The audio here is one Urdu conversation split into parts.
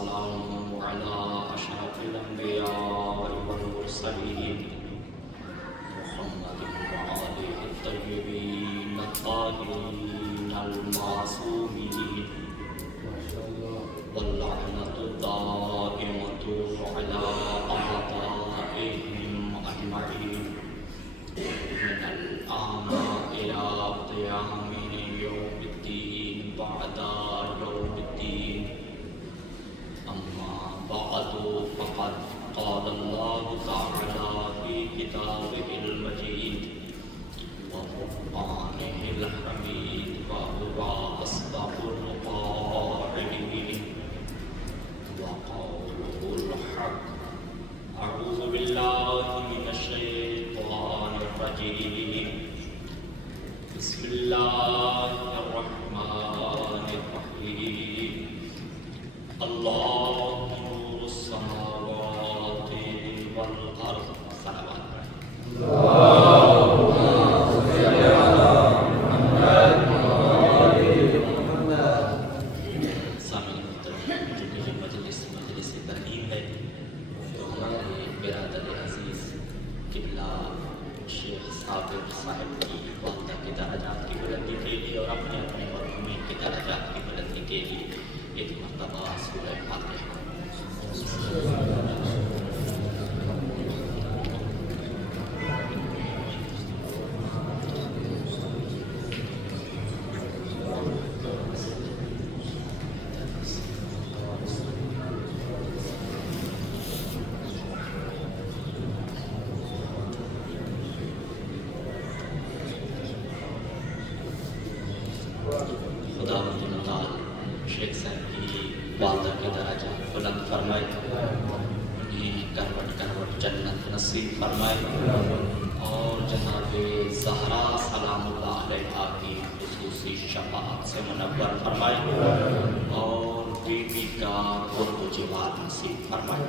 والسلام على أشرف الأنبياء والمرسلين محمد وآله الطيبين الطاهرين المعصومين واللعنة الدائمة على أعدائهم أجمعين من الآن إلى قيام يوم الدين بعد يوم الدين. أما بعد فقد قال الله تعالى في كتابه المجيد وقرآنه الحميد وهو أصدق القائلين وقوله الحق. أعوذ بالله من الشيطان الرجيم. بسم الله الرحمن الرحيم. الله نور السماوات والأرض. صلوات صاحب کی والدہ کے درجات کی بلندی کے لیے اور اپنے اپنے مرحومین کے درجات کی بلندی کے لیے ایک مرتبہ سورہ فاتحہ. خدا متعال شیخ صاحب کی والدہ کے درجات بلند فرمائے، انہیں کروٹ کروٹ جنت نصیب فرمائے، اور جناب زہرا سلام اللہ علیہا کی خصوصی شفاعت سے منور فرمائے، اور بیوی کا قرب و جوار نصیب فرمائے.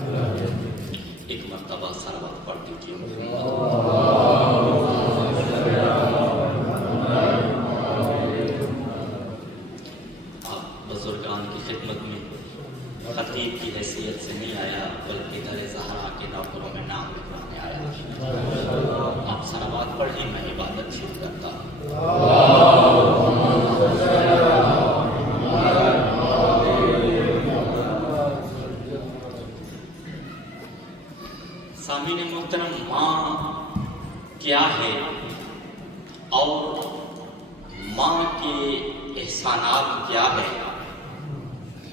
ایک مرتبہ صلوات پڑھ دیجیے. بزرگان کی خدمت میں خطیب کی حیثیت سے نہیں آیا، بلکہ در زہرا کے نوکروں میں نام لکھوانے آیا. آپ صلوات پڑھیں، میں عبادت شروع کرتا ہوں. سامعین محترم، ماں کیا ہے اور ماں کے احسانات کیا ہے؟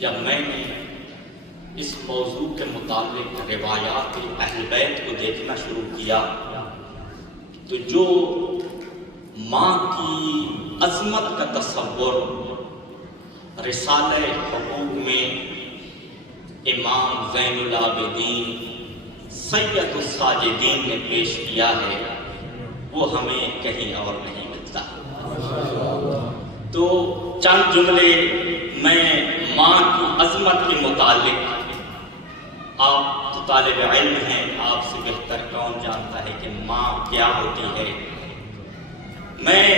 جب میں نے اس موضوع کے متعلق روایات اہل بیت کو دیکھنا شروع کیا تو جو ماں کی عظمت کا تصور رسالہ حقوق میں امام زین العابدین سید الساجدین نے پیش کیا ہے، وہ ہمیں کہیں اور نہیں ملتا. تو چند جملے میں ماں کی عظمت کے متعلق، آپ تو طالب علم ہیں، آپ سے بہتر کون جانتا ہے کہ ماں کیا ہوتی ہے. میں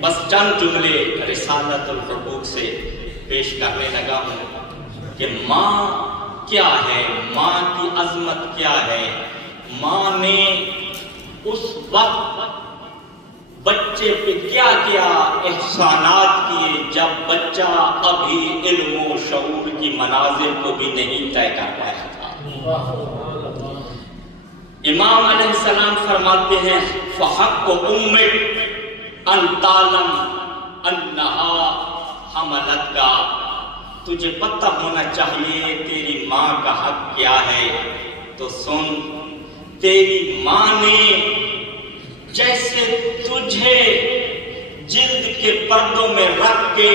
بس چند جملے رسالۃ الحقوق سے پیش کرنے لگا ہوں کہ ماں کیا ہے، ماں کی عظمت کیا ہے. ماں نے اس وقت بچے پہ کیا کیا احسانات کیے جب بچہ ابھی علم و شعور کی منازل کو بھی نہیں طے کر پایا تھا. امام علیہ السلام فرماتے ہیں فحق امک ان تعلم انہا حملتک. تجھے پتہ ہونا چاہیے تیری ماں کا حق کیا ہے. تو سن، تیری ماں نے جیسے تجھے جلد کے پردوں میں رکھ کے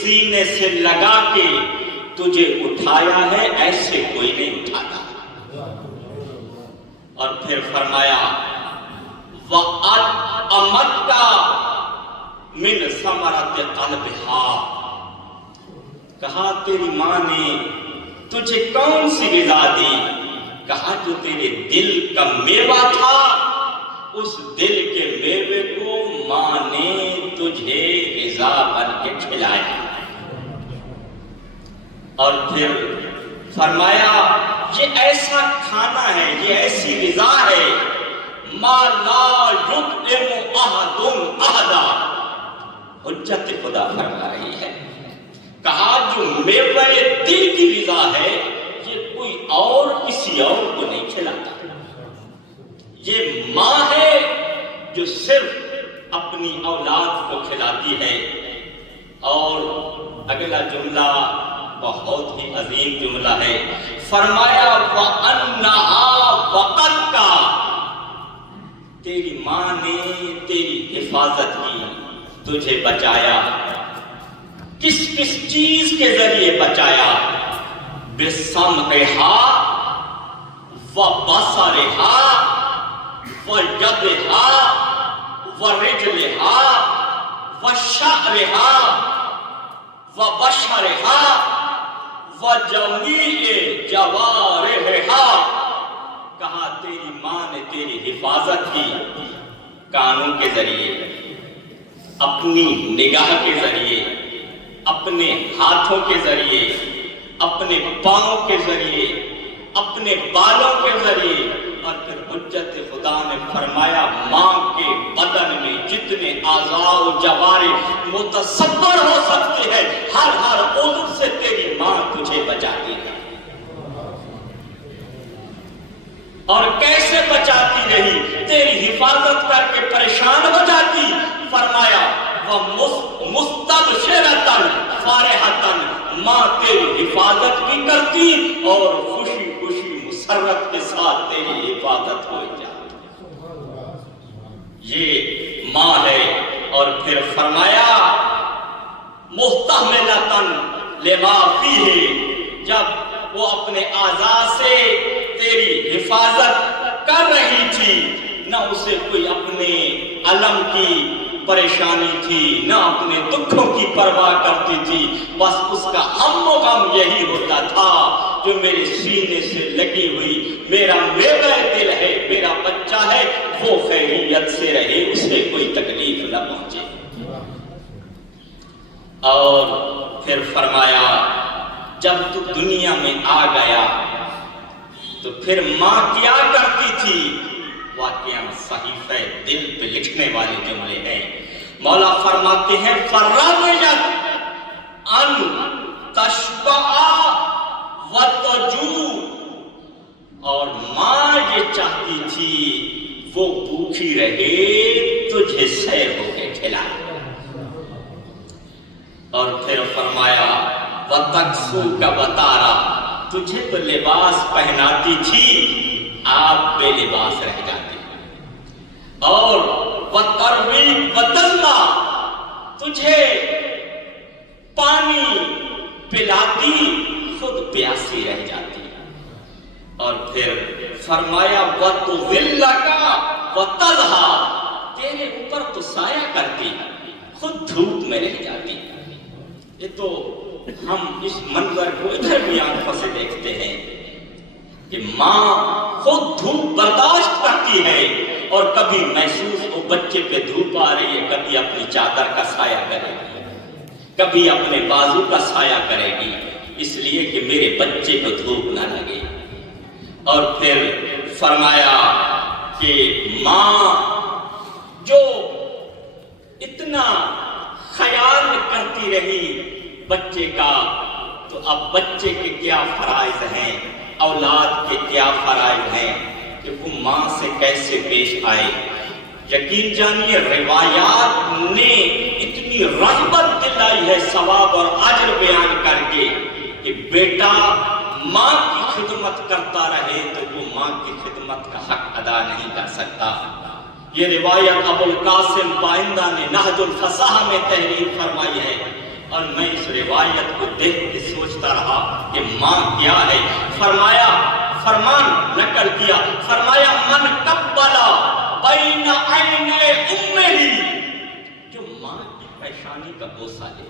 سینے سے لگا کے تجھے اٹھایا ہے، ایسے کوئی نہیں اٹھاتا. اور پھر فرمایا وَأَطْعَمَتْكَ مِنْ ثَمَرَةِ قَلْبِهَا. کہا تیری ماں نے تجھے کون سی غذا دی؟ کہا جو تیرے دل کا میوہ تھا، اس دل کے میوے کو ماں نے تجھے غذا بن کے کھلایا. اور پھر فرمایا یہ ایسا کھانا ہے، یہ ایسی غذا ہے، ما لا یطعم احد احدا، حجت خدا فرما رہی ہے، کہا جو میوہ دل کی غذا ہے یہ کوئی اور کسی اور کو نہیں کھلاتا، یہ ماں ہے جو صرف اپنی اولاد کو کھلاتی ہے۔ اور اگلا جملہ بہت ہی عظیم جملہ ہے، فرمایا وَأَنَّهَا وَقَتْكَ، تیری ماں نے تیری حفاظت کی، تجھے بچایا، کس کس چیز کے ذریعے بچایا؟ بِسَمْعِهَا وَبَصَرِهَا وَيَدِهَا وَرِجْلِهَا وَشَعْرِهَا وَبَشَرِهَا وَجَمِيعِ جَوَارِحِهَا، کہا تیری ماں نے تیری حفاظت کی کانوں کے ذریعے، اپنی نگاہ کے ذریعے، اپنے ہاتھوں کے ذریعے، اپنے پاؤں کے ذریعے، اپنے بالوں کے ذریعے، اور پھر حجت خدا نے فرمایا ماں کے بدن میں جتنے اعضاء و جوارح متصور ہو سکتے ہیں ہر عضو سے تیری ماں تجھے بچاتی ہے۔ اور کیسے بچاتی رہی؟ تیری حفاظت کر کے پریشان ہو جاتی، فرمایا وَمُسْتَبْشِرَةً فَارِحَةً، ماں تیری حفاظت بھی کرتی اور خوشی خوشی مسرت کے ساتھ تیری حفاظت ہو جاتی۔ یہ ماں ہے۔ اور پھر فرمایا مُحْتَمِلَةً لِمَا فِيهِ، جب وہ اپنے اعضاء سے تیری حفاظت کر رہی تھی، نہ اسے کوئی اپنے علم کی پریشانی تھی، نہ اپنے دکھوں کی پرواہ کرتی تھی، بس اس کا ہم و غم یہی ہوتا تھا جو میرے سینے سے لگی ہوئی میرا میوہ دل ہے، میرا بچہ ہے، وہ خیریت سے رہے، اسے کوئی تکلیف نہ پہنچے۔ اور پھر فرمایا جب تو دنیا میں آ گیا تو پھر ماں کیا کرتی تھی؟ واقعہ صحیفہ دل پہ لکھنے والے جملے ہیں۔ مولا فرماتے ہیں فَرَمَيَتْ أَن تَشْبَعَ وَتَجُوعَ، اور ماں یہ چاہتی تھی وہ بھوکھی رہے تجھے سیر ہو کے کھلائے۔ اور پھر فرمایا وَتَكْسُوكَ وَتَارَى، تجھے تو لباس پہناتی تھی، آپ بے لباس رہ جاتے، اور وَتَرْوِي وَتَلْمَا، تجھے پانی پلاتی، خود پیاسی رہ جاتی۔ اور پھر فرمایا وَتُظِلَّكَ وَتَضْحَىٰ، تیرے اوپر تو سایہ کرتی، خود دھوپ میں رہ جاتی۔ یہ تو ہم اس منظر کو ادھر بھی آنکھوں سے دیکھتے ہیں کہ ماں خود دھوپ برداشت کرتی ہے، اور کبھی محسوس ہو بچے پہ دھوپ آ رہی ہے، کبھی اپنی چادر کا سایہ کرے گی، کبھی اپنے بازو کا سایہ کرے گی، اس لیے کہ میرے بچے کو دھوپ نہ لگے۔ اور پھر فرمایا کہ ماں جو اتنا خیال کرتی رہی بچے کا، تو اب بچے کے کیا فرائض ہیں، اولاد کے کیا فرائض ہیں کہ وہ ماں سے کیسے پیش آئے۔ یقین جانیے روایات نے اتنی رغبت دلائی ہے ثواب اور اجر بیان کر کے کہ بیٹا ماں کی خدمت کرتا رہے تو وہ ماں کی خدمت کا حق ادا نہیں کر سکتا۔ یہ روایت ابو القاسم بائندہ نے نہج الفصاحہ میں تحریر فرمائی ہے، اور میں اس روایت کو دیکھ کے سوچتا رہا کہ ماں کیا ہے۔ فرمایا، فرمان نقل کیا، فرمایا من قبلا بین عین امہ، جو ماں کی پیشانی کا بوسہ لے،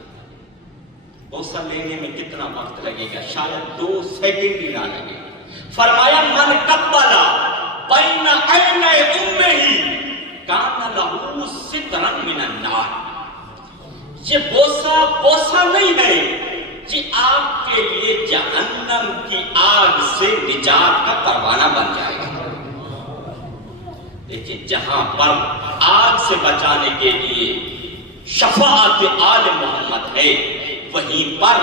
بوسہ لینے میں کتنا وقت لگے گا؟ شاید 2 سیکنڈ بھی نہ لگے۔ فرمایا من قبلا بین عین امہ کان لہ سترا من النار، یہ بوسہ نہیں ہے، یہ آپ کے لیے جہنم کی آگ سے نجات کا پروانہ بن جائے گا۔ لیکن جہاں پر آگ سے بچانے کے لیے شفاعت آل محمد ہے، وہیں پر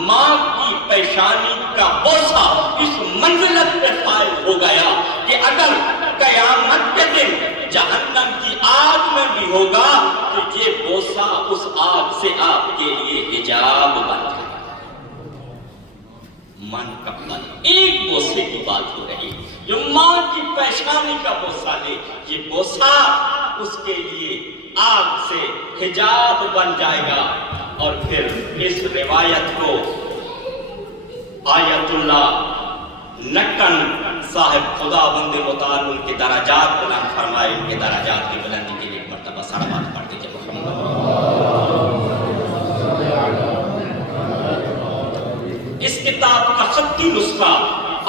ماں کی پیشانی کا بوسہ اس منزلت پہ فائل ہو گیا کہ اگر قیامت کے دن جہنم کی آگ میں بھی ہوگا تو یہ بوسہ اس آگ سے آپ کے لیے حجاب بن جائے گا۔ من کا من، ایک بوسے کی بات ہو رہی ہے، جو ماں کی پیشانی کا بوسہ لے، یہ بوسہ اس کے لیے آگ سے حجاب بن جائے گا۔ اور پھر اس روایت کو آیت اللہ نکن صاحب خدا بند مطال ان کے درجات بلند فرمائے، ان کے درجات کی بلندی کے لیے مرتبہ صلوات پڑھ دیجئے محمد۔ اس کتاب کا خطی نسخہ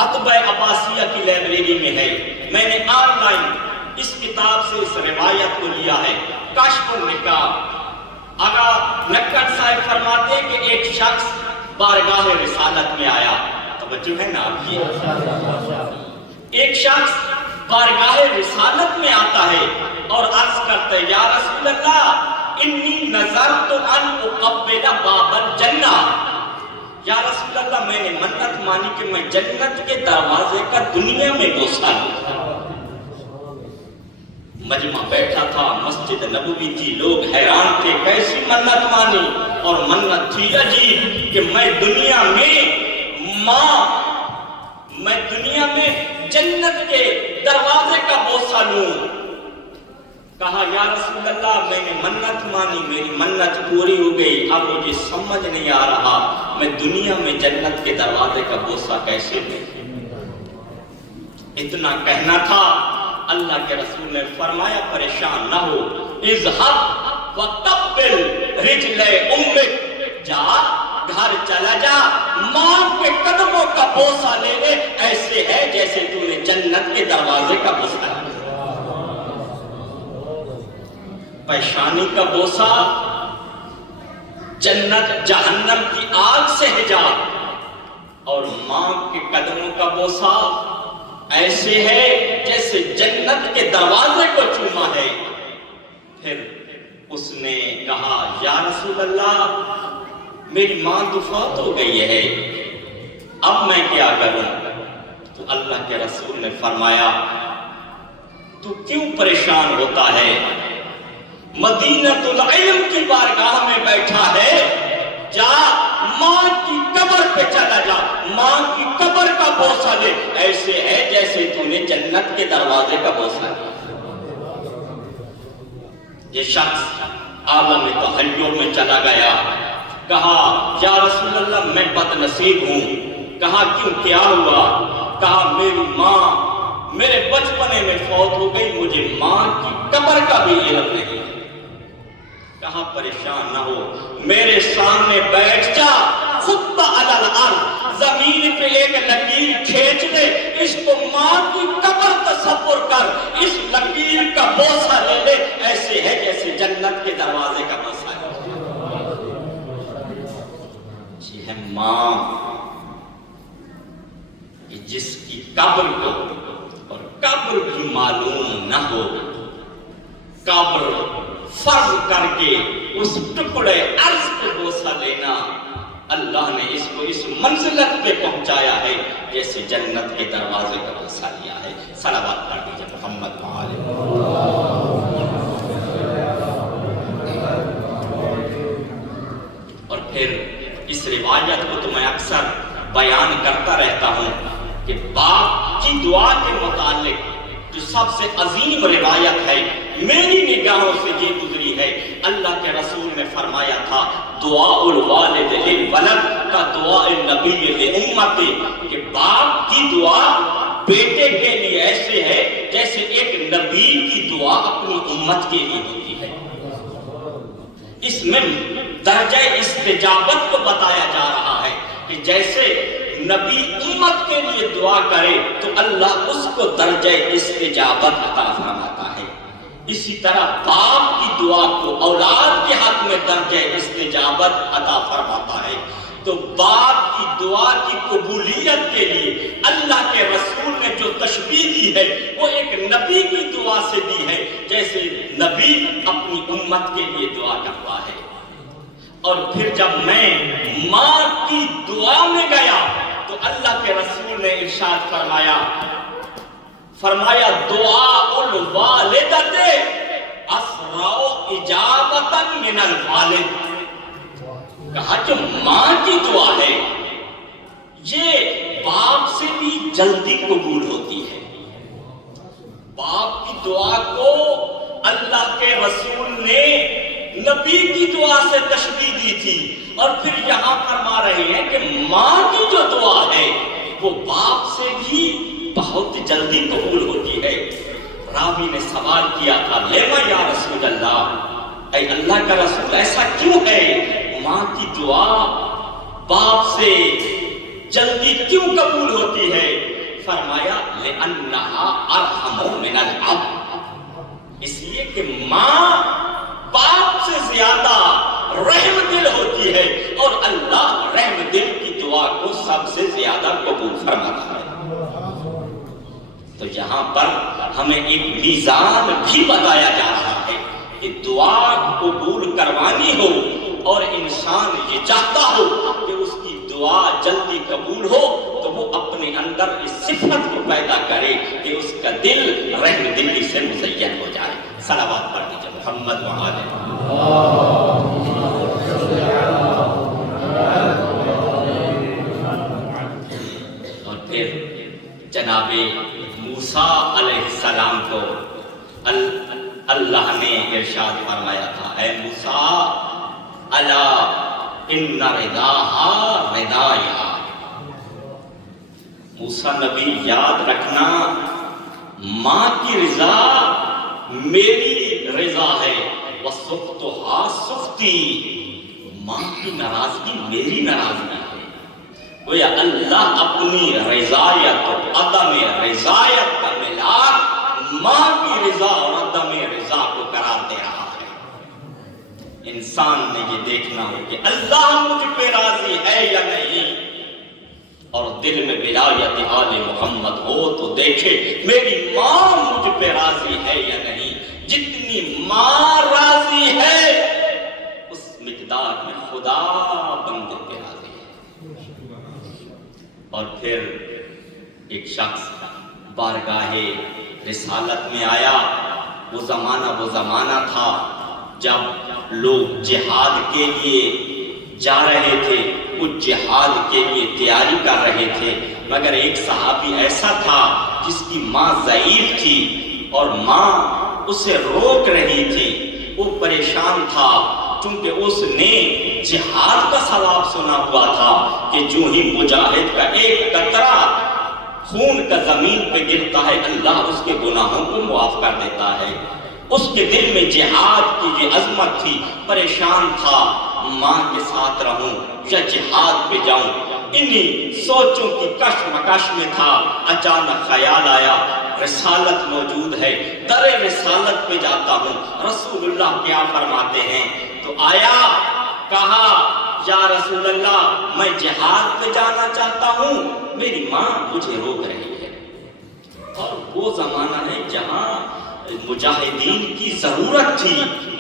اتباع عباسیہ کی لائبریری میں ہے۔ میں نے آن لائن اس کتاب سے اس روایت کو لیا ہے۔ کشف النقاب، آقا نکن صاحب فرماتے ہیں کہ ایک شخص بارگاہ رسالت میں آیا، توجہ ہے نا آپ کی، ایک شخص بارگاہ رسالت میں آتا ہے اور عرض کرتا ہے یا رسول اللہ انی نظرت ان اقبل باب الجنہ، یا رسول اللہ میں نے منت مانی کہ میں جنت کے دروازے کا دنیا میں بوسہ لوں۔ مجمع بیٹھا تھا، مسجد نبوی تھی، لوگ حیران تھے کیسی منت مانی، اور منت تھی عجیب کہ میں دنیا میں جنت کے دروازے کا بوسہ لوں۔ کہا یا رسول اللہ میں نے منت مانی، میری منت پوری ہو گئی، اب مجھے سمجھ نہیں آ رہا میں دنیا میں جنت کے دروازے کا بوسہ کیسے لوں۔ اتنا کہنا تھا، اللہ کے رسول نے فرمایا پریشان نہ ہو، اذهب وقبل رجل امک، جا گھر چلا جا، ماں کے قدموں کا بوسہ لے لے، ایسے ہے جیسے تو نے جنت کے دروازے کا بوسہ لیا۔ پیشانی کا بوسہ جنت جہنم کی آگ سے حجاب، اور ماں کے قدموں کا بوسہ ایسے ہے جیسے جنت کے دروازے کو چوما ہے۔ پھر اس نے کہا یا رسول اللہ میری ماں تو فوت ہو گئی ہے، اب میں کیا کروں؟ تو اللہ کے رسول نے فرمایا تو کیوں پریشان ہوتا ہے؟ مدینۃ العلم کی بارگاہ میں بیٹھا ہے، جا ماں کی قبر پہ چلا جا، ماں کی قبر کا بوسہ لے، ایسے ہے جیسے تو نے جنت کے دروازے کا بوسہ لیا۔ یہ شخص عالم تحیر میں چلا گیا، کہا یا رسول اللہ میں بد نصیب ہوں۔ کہا کیوں، کیا ہوا؟ کہا میری ماں میرے بچپنے میں فوت ہو گئی، مجھے ماں کی قبر کا بھی علم نہیں۔ کہا پریشان نہ ہو، میرے سامنے بیٹھ جا، خط علی الارض، زمین پہ ایک لکیر کھینچ لے، اس کو ماں کی قبر تصور کر، اس لکیر کا بوسہ لے لے، ایسے ہے جیسے جنت کے دروازے کا بوسہ ہے۔ یہ ہے ماں کہ جس کی قبر کو اور قبر بھی معلوم نہ ہو، قبر فرض کر کے اس ٹکڑے ارض کو بوسہ لینا، اللہ نے اس کو اس منزلت پہ پہنچایا ہے جیسے جنت کے دروازے کا بوسہ لیا ہے۔ صلوات پڑھ دیجئے محمد وآلہ۔ اور پھر اس روایت کو تو میں اکثر بیان کرتا رہتا ہوں کہ باپ کی دعا کے متعلق جو سب سے عظیم روایت ہے، میری نگاہوں سے یہ گزری ہے، اللہ کے رسول نے فرمایا تھا دعاء الوالد للولد کا دعاء النبی لامت، کہ باپ کی دعا بیٹے کے لیے ایسے ہے جیسے ایک نبی کی دعا اپنی امت کے لیے ہوتی ہے۔ اس میں درجہ استجابت کو بتایا جا رہا ہے کہ جیسے نبی امت کے لیے دعا کرے تو اللہ اس کو درجہ استجابت عطا فرماتا ہے، اسی طرح باپ کی دعا کو اولاد کے حق میں درجہ استجابت عطا فرماتا ہے۔ تو باپ کی دعا کی قبولیت کے لیے اللہ کے رسول نے جو تشبیہ دی ہے وہ ایک نبی کی دعا سے دی ہے، جیسے نبی اپنی امت کے لیے دعا کرتا ہے۔ اور پھر جب میں ماں کی دعا میں گیا تو اللہ کے رسول نے ارشاد فرمایا دعاء الوالدۃ اسرع اجابۃ من الوالد۔ کہا جو ماں کی دعا ہے یہ باپ سے بھی جلدی قبول ہوتی ہے۔ باپ کی دعا کو اللہ کے رسول نے نبی کی دعا سے تشبیہ دی تھی، اور پھر یہاں فرما رہے ہیں کہ ماں کی جو دعا ہے وہ باپ سے بھی بہت جلدی قبول ہوتی ہے۔ راوی نے سوال کیا تھا لیما یا رسول اللہ، اے اللہ کا رسول ایسا کیوں ہے؟ ماں کی دعا باپ سے جلدی کیوں قبول ہوتی ہے؟ فرمایا لِأَنَّهَا أَرْحَمُ مِنَ الْأَبِ، اس لیے کہ ماں باپ سے زیادہ رحم دل ہوتی ہے، اور اللہ رحم دل کی دعا کو سب سے زیادہ قبول فرماتا ہے۔ تو یہاں پر ہمیں ایک میزان بھی بتایا جا رہا ہے کہ دعا قبول کروانی ہو اور انسان یہ چاہتا ہو کہ اس کی دعا جلدی قبول ہو تو وہ اپنے اندر اس صفت کو پیدا کرے کہ اس کا دل رحم دلی سے مزین ہو جائے۔ صلوات پڑھ دیجئے محمد و آلہ۔ اور پھر جناب موسیٰ علیہ السلام کو اللہ نے ارشاد فرمایا تھا اے موسیٰ الا ان رضاها رضایا، موسیٰ نبی یاد رکھنا ماں کی رضا میری رضا ہے، وسخطها سخطی، ماں کی ناراضگی میری ناراضگی ہے۔ گویا اللہ اپنی رضایت اور عدم رضایت کا ملاپ ماں کی رضا اور عدم رضا کو قرار دے رہا ہے۔ انسان نے یہ دیکھنا ہو کہ اللہ مجھ پہ راضی ہے یا نہیں، اور دل میں ولایت آل محمد ہو تو دیکھے میری ماں مجھ پہ راضی ہے یا نہیں۔ جتنی ماں راضی ہے اس مقدار میں خدا بندے پہ راضی ہے۔ اور پھر ایک شخص بارگاہ رسالت میں آیا، وہ زمانہ تھا جب لوگ جہاد کے لیے جا رہے تھے، کچھ جہاد کے لیے تیاری کر رہے تھے، مگر ایک صحابی ایسا تھا جس کی ماں ضعیف تھی اور ماں اسے روک رہی تھی، وہ پریشان تھا چونکہ اس نے جہاد کا ثواب سنا ہوا تھا کہ جو ہی مجاہد کا ایک قطرہ خون کا زمین پہ گرتا ہے اللہ اس کے گناہوں کو معاف کر دیتا ہے۔ اس کے دل میں جہاد کی یہ عظمت تھی، پریشان تھا ماں کے ساتھ رہوں یا جہاد پہ جاؤں، انہی سوچوں کی کشمکش میں تھا۔ اچانک خیال آیا رسالت موجود ہے، در رسالت پہ جاتا ہوں، رسول اللہ کیا فرماتے ہیں؟ تو آیا، کہا یا رسول اللہ میں جہاد پہ جانا چاہتا ہوں، میری ماں مجھے روک رہی ہے۔ اور وہ زمانہ ہے جہاں مجاہدین کی ضرورت تھی،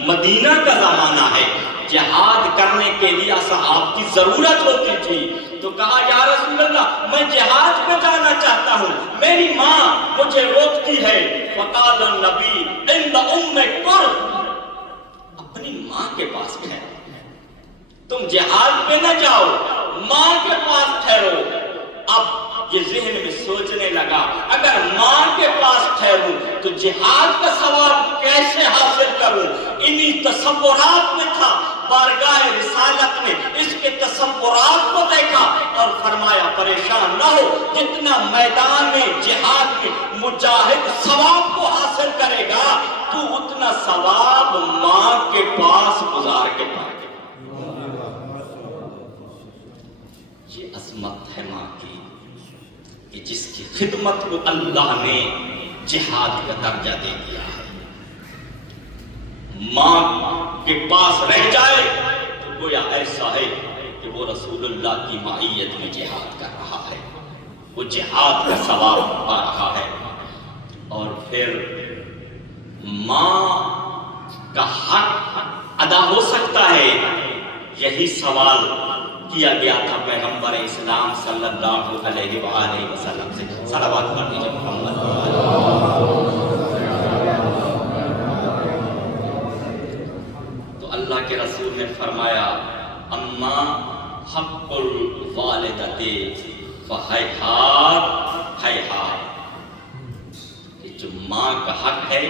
مدینہ کا زمانہ ہے، جہاد کرنے کے لیے اصحاب کی ضرورت ہوتی تھی۔ تو کہا یا رسول اللہ میں جہاد پہ جانا چاہتا ہوں، میری ماں مجھے روکتی ہے۔ فقال النبی عند ام کرب، اپنی ماں کے پاس ٹھہرو، تم جہاد پہ نہ جاؤ، ماں کے پاس ٹھہرو۔ اب یہ ذہن میں سوچنے لگا اگر ماں کے پاس ٹھہروں تو جہاد کا ثواب کیسے حاصل کروں؟ انہی تصورات میں تھا، بارگاہ رسالت میں اس کے تصورات کو دیکھا اور فرمایا پریشان نہ ہو، جتنا میدان میں جہاد میں مجاہد ثواب کو حاصل کرے گا تو اتنا ثواب ماں کے پاس گزار کے پائے گا۔ یہ عظمت ہے ماں کی کہ جس کی خدمت کو اللہ نے جہاد کا درجہ دے دیا ہے۔ ماں کے پاس رہ جائے تو گویا ایسا ہے کہ وہ رسول اللہ کی معیت میں جہاد کر رہا ہے، وہ جہاد کا ثواب پا رہا ہے۔ اور پھر ماں کا حق ادا ہو سکتا ہے، یہی سوال کیا گیا تھا پیغمبر اسلام صلی اللہ علیہ وآلہ وسلم سے۔ صلوات پڑھ دیجیے محمد۔ تو اللہ کے رسول نے فرمایا اما حق الوالدۃ فہیہات ہیہات، کہ جو ماں کا حق ہے،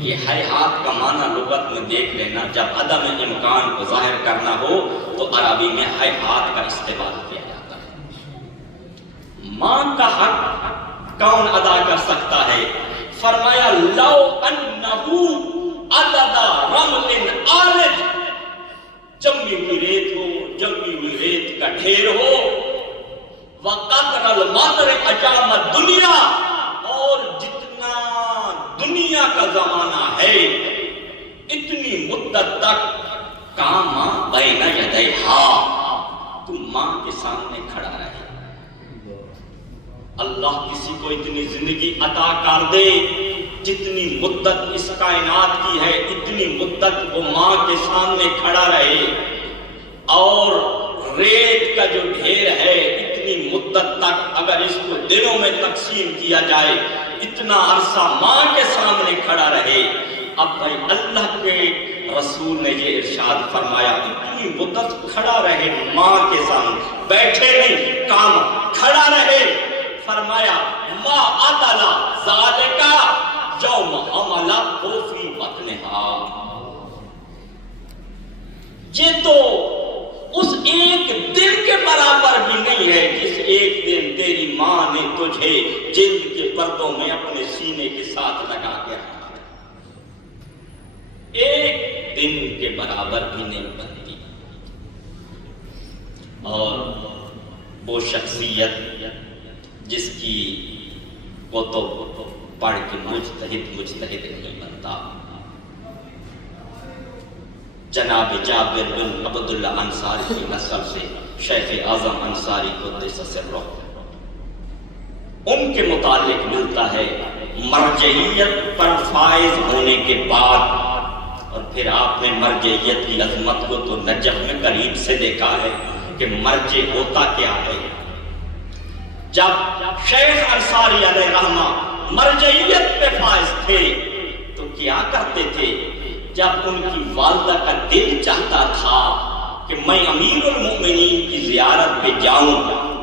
یہ ہیہات کا معنی لغت میں دیکھ لینا، جب عدم امکان کو ظاہر کرنا ہو تو عربی میں ہیہات کا استعمال کیا جاتا ہے۔ ماں کا حق کون ادا کر سکتا ہے؟ فرمایا لو انہو عدد رمل آلد، جمی ہوئی ریت ہو، جمی ہوئی ریت کا ڈھیر ہو، وقدر المطر اجام الدنیا، اور جتنا دنیا کا زمانہ ہے اتنی مدت تک کاما بین یدیہا، تم ماں کے سامنے کھڑا رہے۔ اللہ کسی کو اتنی زندگی عطا کر دے، جتنی مدت اس کائنات کی ہے اتنی مدت وہ ماں کے سامنے کھڑا رہے، اور ریت کا جو ڈھیر ہے اتنی مدت تک اگر اس کو دنوں میں تقسیم کیا جائے اتنا عرصہ ماں کے سامنے کھڑا رہے۔ اب بھائی اللہ کے رسول نے یہ ارشاد فرمایا اتنی مدت کھڑا رہے ماں کے سامنے، بیٹھے نہیں، کام کھڑا رہے۔ فرمایا ما عدل ذالک یوم حملہ فی بطنہا، یہ تو اس ایک دن کے برابر بھی نہیں ہے جس ایک دن تیری ماں نے تجھے جلد کے پردوں میں اپنے سینے کے ساتھ لگا کے رکھا، ایک دن کے برابر بھی نہیں بنتی۔ اور وہ شخصیت جس کی کتب پڑھ کے مجتہد نہیں بنتا، جناب جابر بن عبداللہ انصاری کی نسل سے شیخ اعظم انصاری قدس سرہ، ان کے متعلق ملتا ہے مرجعیت پر فائز ہونے کے بعد، اور پھر آپ نے مرجعیت کی عظمت کو تو نجف میں قریب سے دیکھا ہے کہ مرجع ہوتا کیا ہے۔ جب شیخ انصاری علیہ رحمہ مرجعیت پہ فائز تھے تو کیا کرتے تھے؟ جب ان کی والدہ کا دل چاہتا تھا کہ میں امیر المؤمنین کی زیارت پہ جاؤں،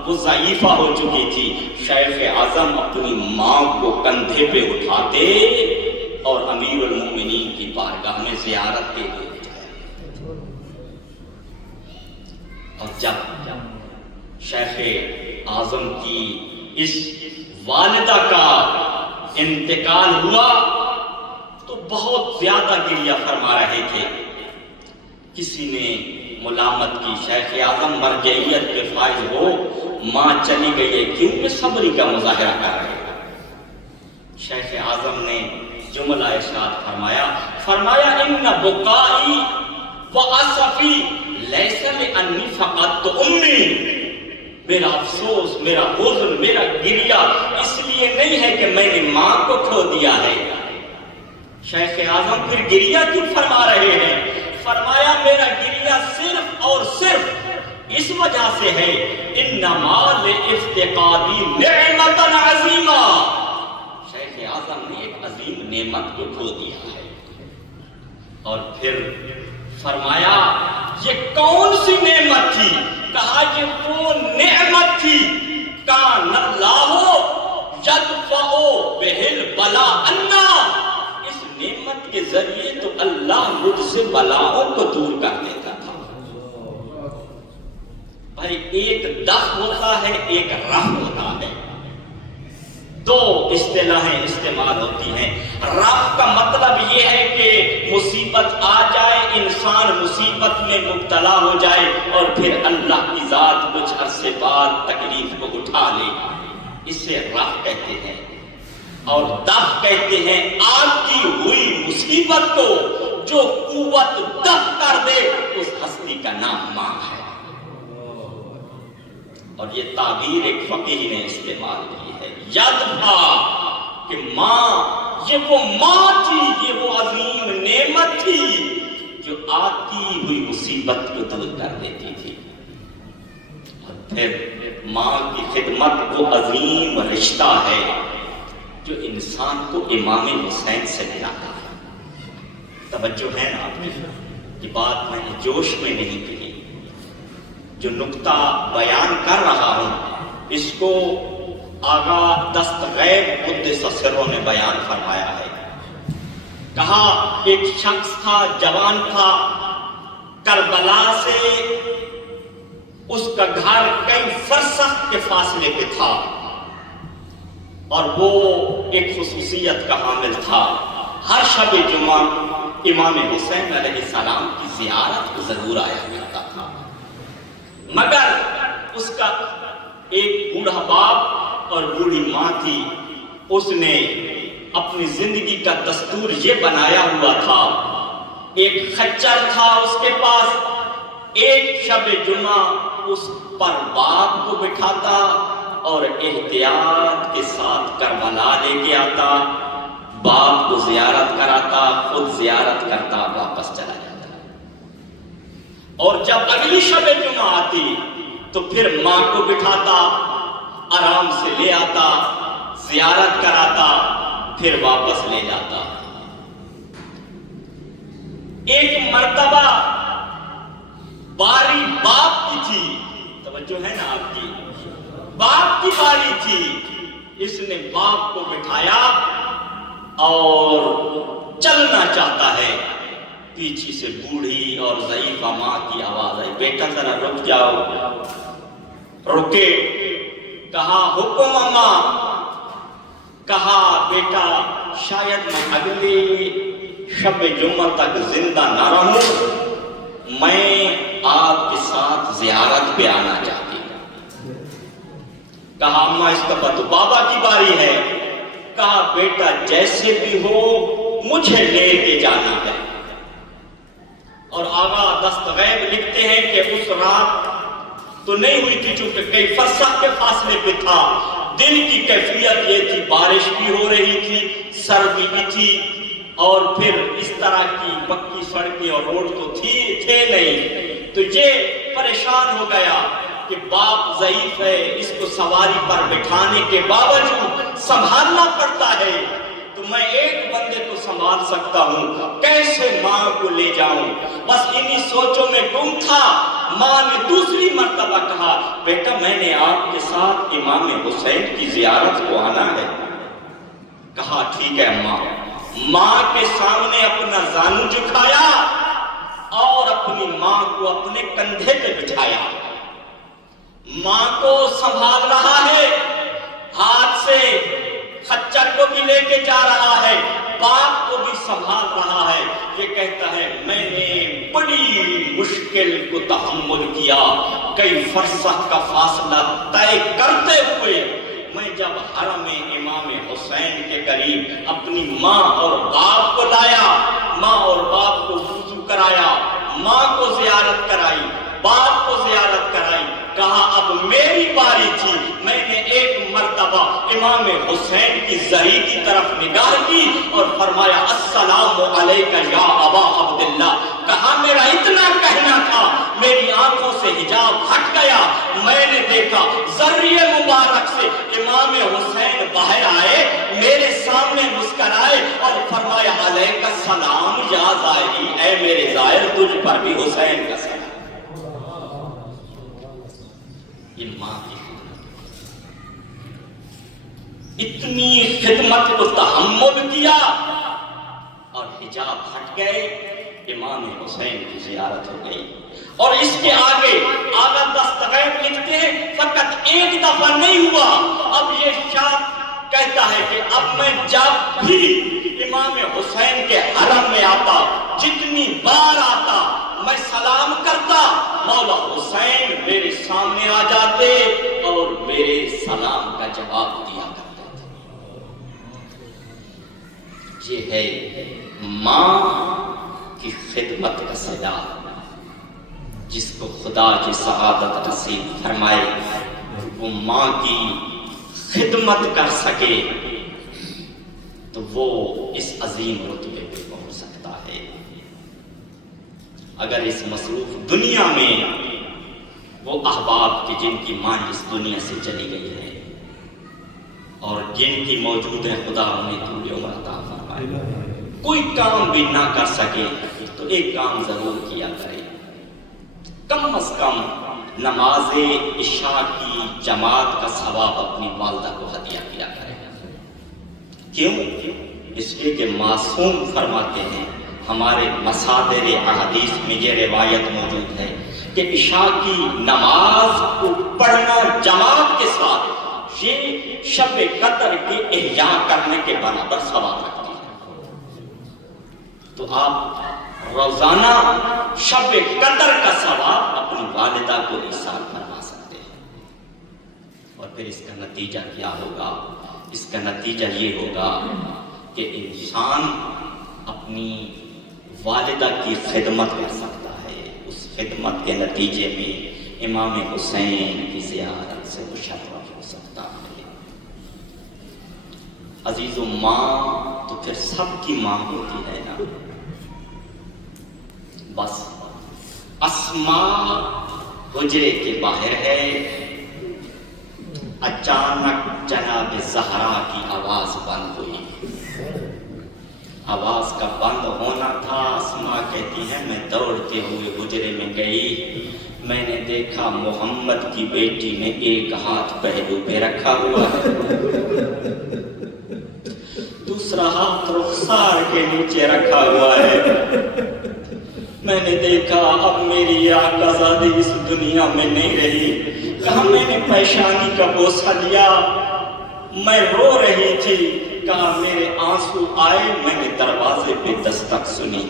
وہ ضعیفہ ہو چکی تھی، شیخ اعظم اپنی ماں کو کندھے پہ اٹھاتے اور امیر المؤمنین کی بارگاہ میں زیارت کے لیے جایا۔ اور جب شیخ اعظم کی اس والدہ کا انتقال ہوا تو بہت زیادہ گریہ فرما رہے تھے۔ کسی نے ملامت کی شیخ اعظم مرجعیت پہ فائز ہو، ماں چلی گئی ہے کیونکہ صبری کا مظاہرہ کر رہے ہیں۔ شیخ اعظم نے جملہ ارشاد فرمایا ان بکائی واسفی لیس لانی فقط امی، میرا افسوس، میرا حزن، میرا گریہ اس لیے نہیں ہے کہ میں نے ماں کو کھو دیا ہے۔ شیخ اعظم پھر گریہ کیوں فرما رہے ہیں؟ فرمایا میرا گریہ صرف اور صرف اس وجہ سے ہے انما لافتقادی نعمت عظیمہ، شیخ اعظم نے ایک عظیم نعمت کو کھو دیا ہے۔ اور پھر فرمایا یہ کون سی نعمت تھی؟ کہا یہ وہ نعمت تھی کان اللہ یدفع بہ البلاء عنا، اس نعمت کے ذریعے تو اللہ مجھ سے بلاؤں کو دور کر دیتا تھا۔ بھائی ایک دف ہوتا ہے، ایک رف ہوتا ہے، دو اصطلاحیں استعمال ہوتی ہیں۔ رف کا مطلب یہ ہے کہ مصیبت آ جائے، انسان مصیبت میں مبتلا ہو جائے اور پھر اللہ کی ذات کچھ عرصے بعد تکلیف کو اٹھا لے، اسے رف کہتے ہیں۔ اور دف کہتے ہیں آتی ہوئی مصیبت کو جو قوت دف کر دے، اس ہستی کا نام ماں ہے۔ اور یہ تعبیر ایک فقیہ نے استعمال کی ہے، یدفع، کہ ماں، یہ وہ ماں تھی، یہ وہ عظیم نعمت تھی جو آتی ہوئی مصیبت کو دور کر دیتی تھی۔ اور پھر ماں کی خدمت وہ عظیم رشتہ ہے جو انسان کو امام حسین سے ملاتا ہے۔ توجہ ہے نا آپ کی؟ یہ بات میں نے جوش میں نہیں کہی، جو نقطہ بیان کر رہا ہوں اس کو آغا دستغیب قدس سروں نے بیان فرمایا ہے۔ کہا ایک شخص تھا، جوان تھا، کربلا سے اس کا گھر کئی فرسخ کے فاصلے پہ تھا، اور وہ ایک خصوصیت کا حامل تھا، ہر شب جمعہ امام حسین علیہ السلام کی زیارت کو ضرور آیا کرتا تھا، مگر اس کا ایک بوڑھا باپ اور بوڑھی ماں تھی۔ اس نے اپنی زندگی کا دستور یہ بنایا ہوا تھا، ایک خچر تھا اس کے پاس، ایک شب جمعہ اس پر باپ کو بٹھاتا اور احتیاط کے ساتھ کربلا لے کے آتا، باپ کو زیارت کراتا، خود زیارت کرتا، واپس چلا جاتا، اور جب اگلی شب جمعہ آتی تو پھر ماں کو بٹھاتا، آرام سے لے آتا، زیارت کراتا، پھر واپس لے جاتا۔ ایک مرتبہ باری باپ کی تھی، توجہ ہے نا آپ کی، باپ کی باری تھی، اس نے باپ کو بٹھایا اور چلنا چاہتا ہے، پیچھے سے بوڑھی اور ضعیفہ ماں کی آواز آئی، بیٹا ذرا رک جاؤ، رکے، کہا حکم اماں، کہا بیٹا شاید میں اگلے شب جمعہ تک زندہ نہ رہوں، میں آپ کے ساتھ زیارت پہ آنا چاہتی ہوں۔ کہا اماں اس کا تو بابا کی باری ہے، کہا بیٹا جیسے بھی ہو مجھے لے کے جانا ہے۔ اور آغا دستغیب لکھتے ہیں کہ اس رات تو نہیں ہوئی تھی چونکہ کئی فرسخ کے فاصلے پہ تھا، دن کی کیفیت یہ تھی، بارش بھی ہو رہی تھی، سردی بھی تھی، اور پھر اس طرح کی پکی سڑکیں اور روڈ تو تھے نہیں، تو یہ پریشان ہو گیا کہ باپ ضعیف ہے، اس کو سواری پر بٹھانے کے باوجود سنبھالنا پڑتا ہے، تو میں ایک بندے کو سنبھال سکتا ہوں، کیسے ماں کو لے جاؤں؟ بس انہی سوچوں میں گم تھا۔ ماں نے دوسری مرتبہ کہا بیٹا میں نے آپ کے ساتھ امام حسین کی زیارت کو آنا ہے۔ کہا ٹھیک ہے اماں۔ ماں کے سامنے اپنا زانو جھکایا اور اپنی ماں کو اپنے کندھے پہ بٹھایا، ماں کو سنبھال رہا ہے، ہاتھ سے خچر کو بھی لے کے جا رہا ہے، باپ کو بھی سنبھال رہا ہے۔ یہ کہتا ہے میں نے بڑی مشکل کو تحمل کیا، کئی فرسخ کا فاصلہ طے کرتے ہوئے میں جب حرم امام حسین کے قریب اپنی ماں اور باپ کو لایا، ماں اور باپ کو وضو کرایا، ماں کو زیارت کرائی، باپ کو زیارت کرائی، کہا اب میری باری تھی۔ میں نے ایک مرتبہ امام حسین کی زری کی طرف نگاہ کی اور فرمایا السلام علیکہ یا ابا عبداللہ۔ کہا میرا اتنا کہنا تھا، میری آنکھوں سے حجاب ہٹ گیا، میں نے دیکھا ذریع مبارک سے امام حسین باہر آئے، میرے سامنے مسکرائے اور فرمایا علیکہ السلام یا زائری، اے میرے زائر تجھ پر بھی حسین کا سلام۔ یہ ماں کی اتنی خدمت کو تحمل کیا اور حجاب ہٹ گئے، امام حسین کی زیارت ہو گئی۔ اور اس کے آگے آغا دستغیب لکھتے ہیں فقط ایک دفعہ نہیں ہوا، اب یہ شاہ کہتا ہے کہ اب میں جب بھی امام حسین کے حرم میں آتا، جتنی بار آتا میں سلام کرتا، مولا حسین میرے سامنے آ جاتے اور میرے سلام کا جواب دیا کرتے تھے۔ یہ ہے ماں کی خدمت کا صدا، جس کو خدا کی سعادت نصیب فرمائے۔ وہ ماں کی خدمت کر سکے تو وہ اس عظیم رتبے پہ پہنچ سکتا ہے۔ اگر اس مصروف دنیا میں وہ احباب کے جن کی ماں اس دنیا سے چلی گئی ہے اور جن کی موجود ہے، خدا انہیں طول عمر عطا فرمائے، کوئی کام بھی نہ کر سکے تو ایک کام ضرور کیا کرے، کم از کم نماز عشاء کی جماعت کا ثواب اپنی والدہ کو ہدیہ کیا کرے۔ کیوں؟ اس لیے کہ معصوم فرماتے ہیں، ہمارے مصادر احادیث میں یہ روایت موجود ہے کہ عشاء کی نماز کو پڑھنا جماعت کے ساتھ یہ شب قدر کے احیاء کرنے کے برابر ثواب رکھتی ہے۔ تو آپ روزانہ شب قدر کا ثواب اپنی والدہ کو ایصال فرما سکتے ہیں۔ اور پھر اس کا نتیجہ کیا ہوگا؟ اس کا نتیجہ یہ ہوگا کہ انسان اپنی والدہ کی خدمت کر سکتا ہے، اس خدمت کے نتیجے میں امام حسین کی زیارت سے مشرف ہو سکتا ہے۔ عزیزو، ماں تو پھر سب کی ماں ہوتی ہے نا۔ بس اسماء حجرے کے باہر ہے، اچانک جناب زہرا کی آواز بند ہوئی۔ آواز کا بند ہونا تھا، اسماء کہتی ہے میں دوڑتے ہوئے حجرے میں گئی، میں نے دیکھا محمد کی بیٹی نے ایک ہاتھ پہلو پہ رکھا ہوا ہے، دوسرا ہاتھ رخسار کے نیچے رکھا ہوا ہے۔ میں نے دیکھا اب میری آقازادی اس دنیا میں نہیں رہی، کہا میں نے پیشانی کا بوسہ لیا، میں رو رہی تھی، کہا میرے آنسو آئے، میں نے دروازے پہ دستک سنی،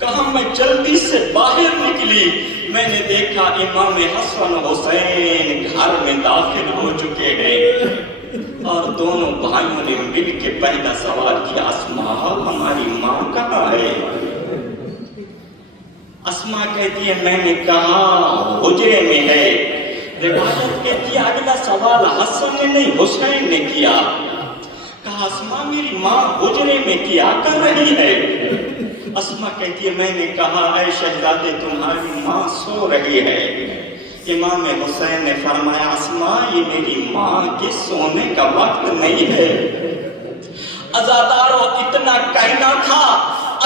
کہا میں جلدی سے باہر نکلی، میں نے دیکھا امام حسن حسین گھر میں داخل ہو چکے ہیں، اور دونوں بھائیوں نے مل کے پہلا سوال کیا، اسماء ہماری ماں کہاں ہے؟ اسماء کہتی ہے میں نے کہا حجرے میں ہے۔ روایت کہتی ہے اگلا سوال حسن نے نہیں حسین نے کیا، کہا اسماء میری ماں حجرے میں کیا کر رہی ہے؟ اسماء کہتی ہے میں نے کہا اے شہزادے تمہاری ماں سو رہی ہے۔ امام حسین نے فرمایا اسماء یہ میری ماں کے سونے کا وقت نہیں ہے۔ عزادارو اتنا کہنا تھا،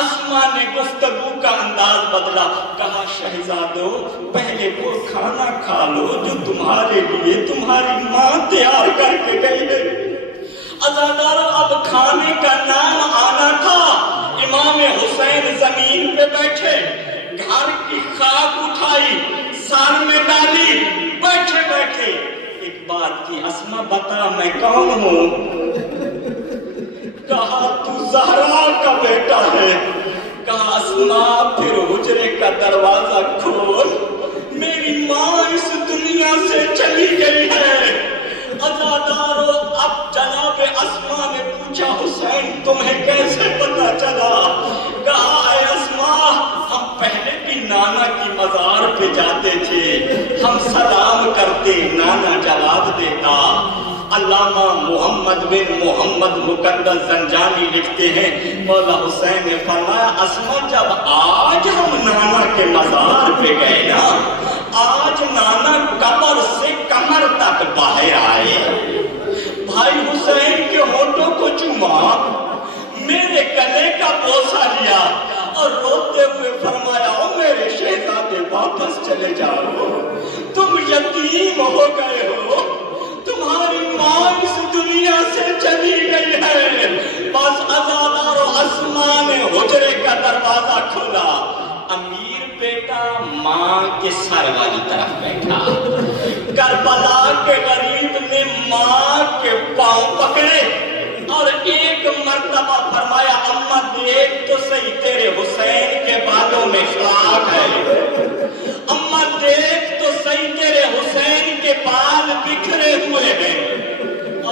اسماء نے گفتگو کا انداز بدلا، کہا شہزادو پہلے وہ کھانا کھا لو جو تمہارے لیے تمہاری ماں تیار کر کے گئی ہے۔ عزادارو اب کھانے کا نام آنا تھا، امام حسین زمین پہ بیٹھے، گھر کی خاک اٹھائی، سر میں ڈالی، بیٹھے بیٹھے ایک بات کی، اسماء بتا میں کون ہوں؟ کہا تو زہرا کا بیٹا ہے۔ کہا اسماء پھر حجرے کا دروازہ کھول، میری ماں اس دنیا سے چلی گئی ہے۔ عزادارو اب جناب اسماء نے پوچھا حسین تمہیں کیسے پتا چلا؟ کہا اے اسماء ہم پہلے بھی نانا کی مزار پہ جاتے تھے، ہم سلام کرتے، نانا جواب دیتا۔ علامہ محمد بن محمد مقدس زنجانی لکھتے ہیں مولا حسین نے فرمایا اسماء جب آج ہم نانا کے مزار پہ گئے نا، آج نانا قبر سے کمر تک باہر آئے، بھائی حسین کے ہونٹوں کو چوما، میرے گلے کا بوسہ لیا اور روتے ہوئے فرمایا او میرے شہزادے واپس چلے جاؤ، تم یتیم ہو گئے ہو، تمہاری ماں اس دنیا سے چلی گئی ہے۔ بس عزادارو اسماء نے حجرے کا دروازہ کھولا، امیر بیٹا ماں کے سر والی طرف بیٹھا، کربلا کے غریب نے ماں کے پاؤں پکڑے اور ایک مرتبہ فرمایا اماں دیکھ تو صحیح تیرے حسین کے بالوں میں خاک ہے، اماں دیکھ تو صحیح تیرے حسین کے بال بکھرے ہوئے ہیں۔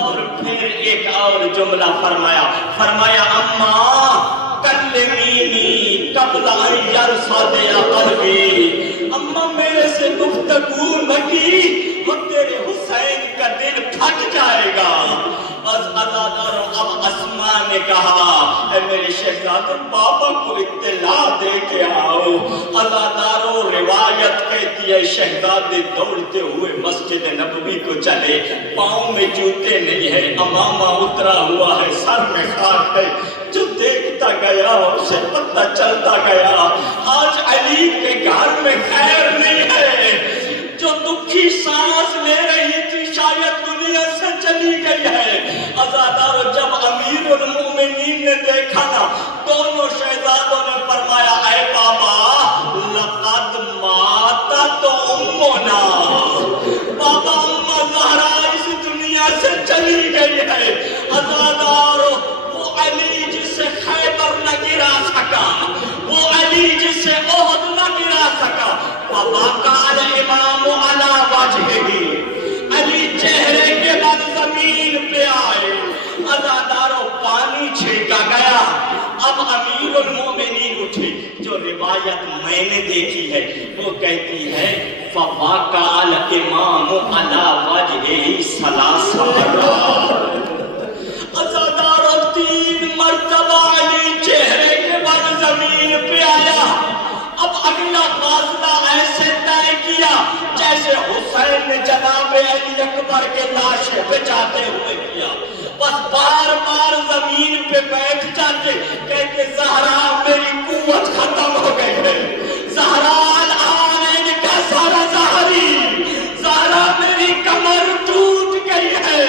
اور پھر ایک اور جملہ فرمایا اماں کلمینی قبل ان یرصد قلبی، اماں میرے سے گفتگو نہ کی، وہ تیرے حسین اے میرے شہزادے بابا کو اطلاع دے کے آؤ۔ عزاداروں روایت کہتی ہے شہزادے دوڑتے ہوئے مسجد نبوی کو چلے، پاؤں میں جوتے نہیں ہے، امامہ اترا ہوا ہے، سر میں خاک ہے۔ جو دیکھتا گیا اسے پتہ چلتا گیا آج علی کے گھر میں خیر نہیں ہے۔ جو دکھی سانس لے رہی تھی شاید دنیا سے چلی گئی ہے۔ عزاداروں جب امیر المومنین نے دیکھا نا، دونوں شہزادوں نے فرمایا اے بابا لقد ماتت امنا، بابا اماں زہرا اس دنیا سے چلی گئی ہے۔ عزاداروں وہ علی جسے خیبر نہ گرا سکا، وہ علی جسے احد نہ گرا سکا، وَوَقَعَ الْإِمَامُ عَلَى وَجْهِهِ، علی چہرے کے بعد زمین پہ آئے۔ عزاداروں پانی چھڑکا گیا، اب امیر المومنین اٹھے۔ جو روایت میں نے دیکھی ہے وہ کہتی ہے فَوَقَعَ الْإِمَامُ عَلَى وَجْهِهِ ثَلَاثَ مرات، عزاداروں 3 مرتبہ علی چہرے کے بعد زمین پہ آیا۔ اب اگلا فاصلہ ایسے طے کیا جیسے حسین نے جناب علی اکبر کے لاشے پہ جاتے ہوئے کیا، بس بار بار زمین پہ بیٹھ جاتے، کہتے زہرا میری قوت ختم ہو گئی ہے، زہرا الآن کا سارا ظاہری، زہرا میری کمر ٹوٹ گئی ہے۔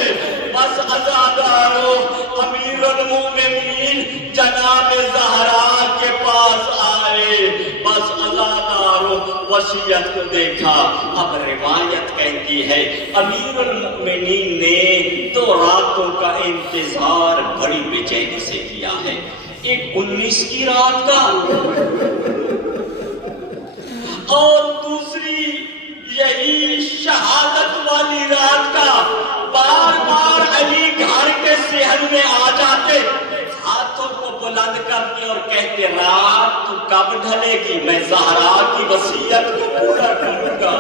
بس عزاداروں امیر المومنین جناب زہرا کے پاس آئے، بس عزاداروں وصیت کو دیکھا۔ اب روایت کہتی ہے امیر المومنین نے 2 راتوں کا انتظار بڑی بے چینی سے کیا ہے، ایک 19 کی رات کا اور دوسری یہی شہادت والی رات کا۔ بار بار علی گھر کے صحن میں آ جاتے، ہاتھوں کو بلند کرتے اور کہتے رات تو کب ڈھلے گی، میں زہرا کی وصیت کو پورا کروں گا۔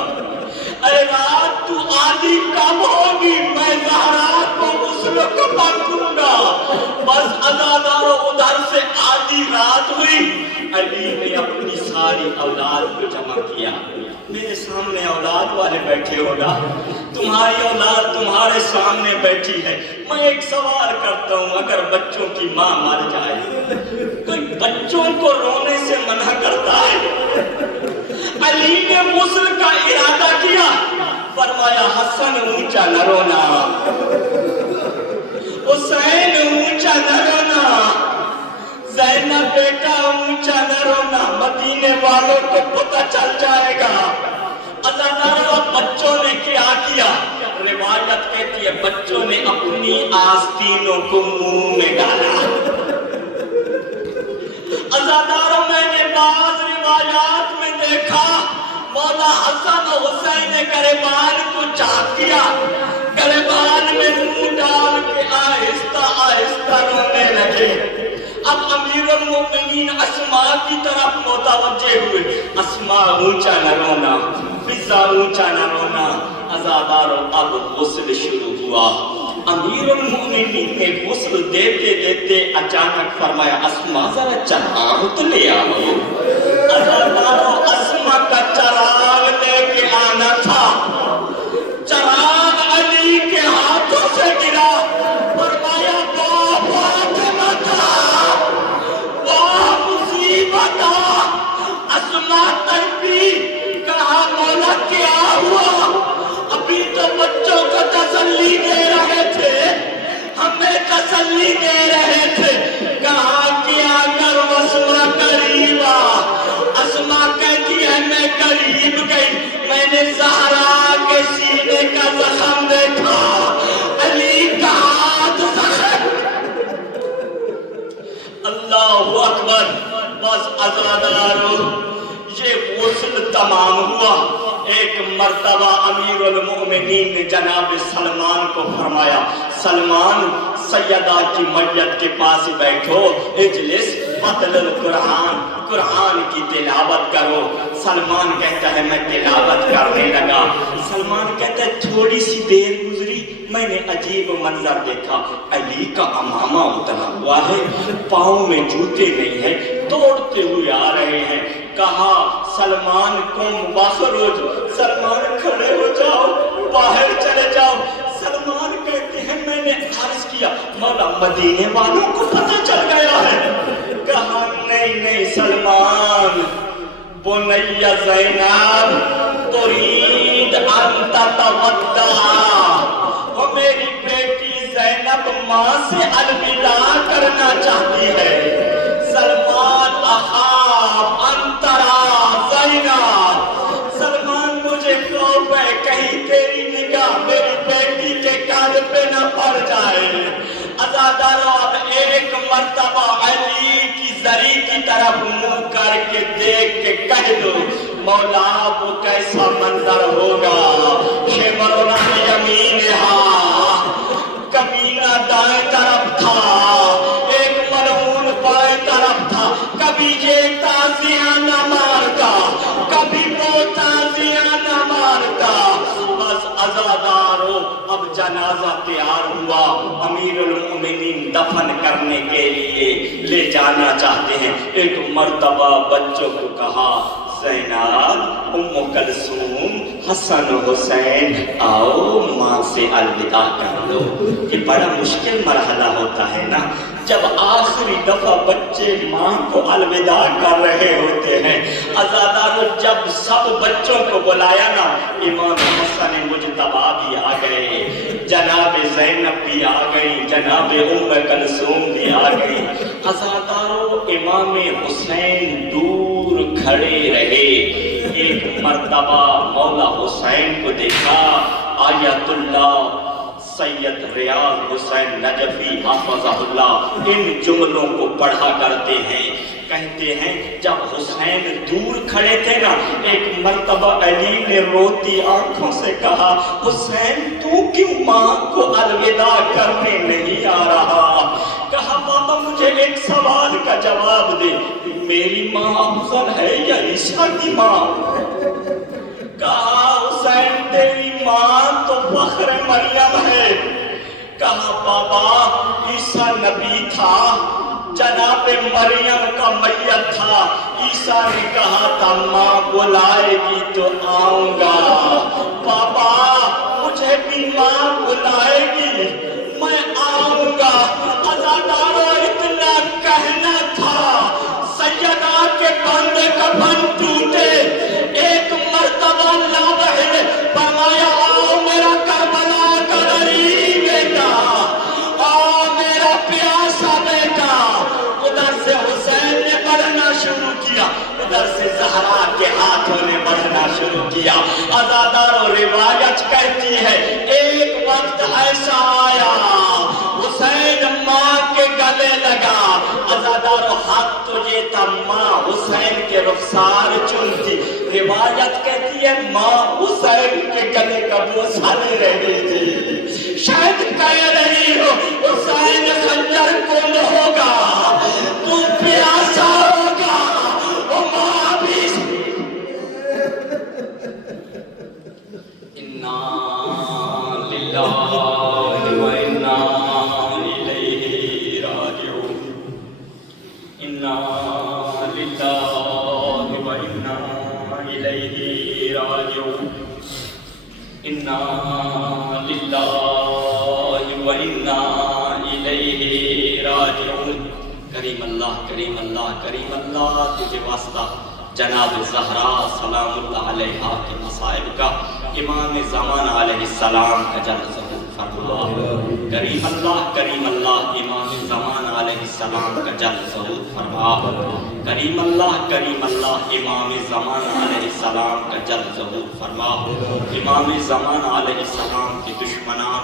اے رات تو آدھی کب ہوگی، میں زہرا کو غسل کو باندھوں گا۔ بس عزاداروں ادھر سے آدھی رات ہوئی، علی نے اپنی ساری اولاد کو جمع کیا۔ میرے سامنے اولاد والے بیٹھے ہو نا، تمہاری اولاد تمہارے سامنے بیٹھی ہے، میں ایک سوال کرتا ہوں، اگر بچوں کی ماں مر جائے کوئی بچوں کو رونے سے منع کرتا ہے؟ علی نے غسل کا ارادہ کیا، فرمایا حسن اونچا نہ رونا، حسین اونچا نہ رونا، زینب بیٹا اونچا نہ رونا، مدینے والوں کو پتہ چل جائے گا۔ عزاداروں بچوں نے کیا کیا؟ روایت کہتی ہے بچوں نے اپنی آستینوں کو منہ میں ڈالا۔ عزاداروں میں نے بعض روایات میں دیکھا مولا حسن و حسین نے گریبان کو چاک کیا، گریبان میں منہ ڈال کے آہستہ آہستہ رونے لگے۔ اب امیر المومنین اسماء کی طرف متوجہ ہوئے، اسماء اونچا نہ رونا، فضا اونچا نہ رونا۔ عزاداروں اب غسل شروع ہوا۔ امیر المومنین نے غسل دیتے دیتے اچانک فرمایا اسماء ذرا چراغ تو لے آؤ۔ عزاداروں اسماء کا چراغ لے کے آنا تھا، چراغ علی کے ہاتھوں سے گرا، فرمایا اسماء تڑپی، کہا مولا کیا ہوا؟ ابھی تو بچوں کو تسلی دے رہے تھے، ہمیں تسلی دے رہے تھے، کہا کیا کرو اسماء قریب آ۔ اسماء کہتی ہے میں قریب گئی، میں نے زہرا کے سینے کا زخم دیکھا، علی کا ہاتھ زخم۔ اللہ اکبر۔ بس عزاداروں یہ غسل تمام ہوا۔ ایک مرتبہ امیر المومنین نے جناب سلمان کو فرمایا سلمان سیدہ کی میت کے پاس بیٹھو، اجلس فتل القرآن، قرآن کی تلاوت کرو۔ سلمان کہتا ہے میں تلاوت کرنے لگا۔ سلمان کہتا ہے تھوڑی سی دیر گزری میں نے عجیب منظر دیکھا، علی کا امامہ اترا ہوا ہے، پاؤں میں جوتے نہیں ہیں، دوڑتے ہوئے آ رہے ہیں۔ کہا سلمان قم واخرج، سلمان کھڑے ہو جاؤ، باہر چلے جاؤ۔ سلمان کہتے ہیں میں نے عرض کیا مولا مدینے والوں کو پتہ چل گیا ہے؟ کہا نہیں سلمان، بنی زینب ترید ان تتودع، وہ میری بیٹی زینب ماں سے الوداع کرنا چاہتی ہے۔ سلمان اخاف ان تری زینب، سلمان مجھے خوف ہے کہیں تیری نگاہ میری بیٹی کے کان پہ نہ پڑ جائے۔ عزادارو اب ایک مرتبہ علی کی زری کی طرف منہ کر کے دیکھ کے کہہ دو مولا وہ کیسا منظر ہوگا، شمرنا یمینہا، کمینہ دائیں طرف تھا، ایک ملعون بائیں طرف تھا، کبھی یہ تازیاں نہ مارتا، کبھی وہ تازیاں نہ مارتا۔ بس عزادارو اب جنازہ تیار ہوا، امیر المومنین دفن کرنے کے لیے لے جانا چاہتے ہیں۔ ایک مرتبہ بچوں کو کہا زینب، ام کلثوم، حسن حسین آؤ ماں سے الوداع کر لو۔ یہ بڑا مشکل مرحلہ ہوتا ہے نا، جب آخری دفعہ بچے ماں کو الوداع کر رہے ہوتے ہیں۔ عزادارو جب سب بچوں کو بلایا نا، امام حسن مجتبیٰ بھی آ گئے، جناب زینب بھی آ گئی، جناب ام کلثوم بھی آ گئی۔ عزادارو امام حسین دور کھڑے رہے۔ ایک مرتبہ مولا حسین کو دیکھا، آیت اللہ سید ریاض حسین نجفی حافظہ اللہ ان جملوں کو پڑھا کرتے ہیں، کہتے ہیں جب حسین دور کھڑے تھے نا، ایک مرتبہ علی نے روتی آنکھوں سے کہا حسین تو کیوں ماں کو الوداع کرنے نہیں آ رہا؟ کہا بابا مجھے ایک سوال کا جواب دے، میری ماں افضل ہے یا عیسیٰ کی ماں؟ کہا حسین تیری ماں تو فخر مریم ہے۔ کہا بابا عیسیٰ نبی تھا، جناب مریم کا میت تھا، عیسیٰ نے کہا تھا ماں بلائے گی تو آؤں گا۔ بابا مجھے بھی ماں بلائے گی میں آؤں گا۔ عزادارو اتنا کہنا تھا، سیدہ کے کندھے کفن ٹوٹے، ایک مرتبہ لاوہد فرمایا آؤ میرا کربلا کا علی بیٹا، آؤ میرا پیاسا بیٹا۔ ادھر سے حسین نے بڑھنا شروع کیا، ادھر سے زہرا کے ہاتھوں نے بڑھنا شروع کیا۔ عزادارو روایت کہتی ہے ایک وقت ایسا آیا حسین ماں کے گلے لگا، عزادارو حق تو یہ تھا ماں حسین کے رخسار چومتی، روایت کہتی ہے ماں حسین کے گلے کا بوسہ لے رہی تھی، شاید کہہ رہی ہو حسین خنجر کون ہوگا تو پیاسا ہوگا، وہ ماں بھی انا للہ و انا الیہ راجعون، انا للہ و انا الیہ راجعون، انا للہ و انا الیہ راجعون۔ کریم اللہ کریم اللہ کریم اللہ، تجھے واسطہ جناب زہرا سلام اللہ علیہا کے مصائب کا امام زمان علیہ السلام کا جل ظہور فرما۔ کریم اللہ امام زمان علیہ السلام کا جل ظہور فرما۔ کریم اللہ امام زمان علیہ السلام کا جل ظہور فرما۔ امام زمان علیہ السلام کے دشمنان